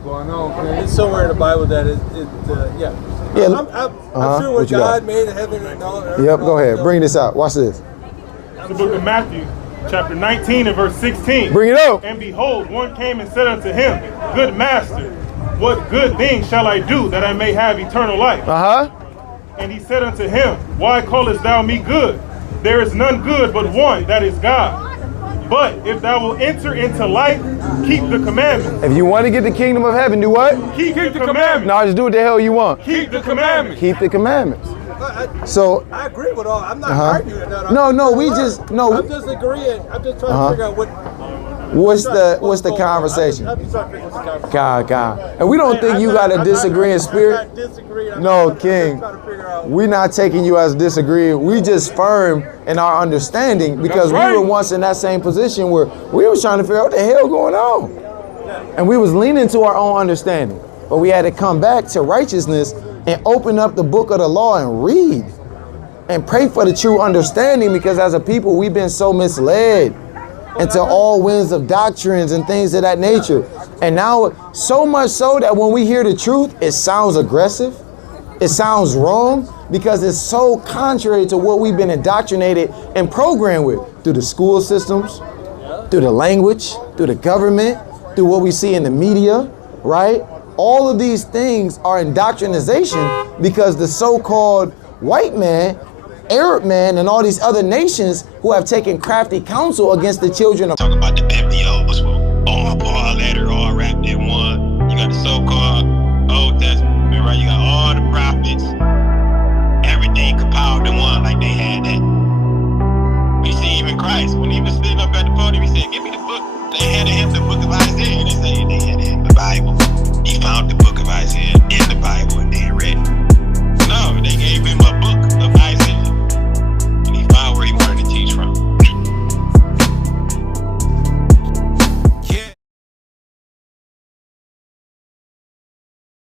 it's somewhere in the Bible that yeah. I'm sure what God made heaven and all. Yep, go ahead. Bring this out. Watch this. The book of Matthew, chapter 19 and verse 16. Bring it up. And behold, one came and said unto him, Good master, what good thing shall I do that I may have eternal life? And he said unto him, Why callest thou me good? There is none good but one, that is God. But if thou will enter into life, keep the commandments. If you want to get the kingdom of heaven, do what? Keep the commandments. No, just do what the hell you want. Keep the commandments. Keep the commandments. So I agree with all. I'm not arguing that. No, we just I'm just agreeing. I'm just trying to figure out what's the conversation. I'm just trying to figure out what's the conversation. God. And we don't think you got to disagree in spirit. No, King. We're not taking you as disagreeing. We just firm in our understanding because we were once in that same position where we was trying to figure out what the hell going on. And we was leaning to our own understanding. But we had to come back to righteousness and open up the book of the law and read and pray for the true understanding, because as a people, we've been so misled into all winds of doctrines and things of that nature. And now, so much so that when we hear the truth, it sounds aggressive. It sounds wrong because it's so contrary to what we've been indoctrinated and programmed with through the school systems, through the language, through the government, through what we see in the media, right? All of these things are indoctrination because the so-called white man, Arab man, and all these other nations who have taken crafty counsel against the children of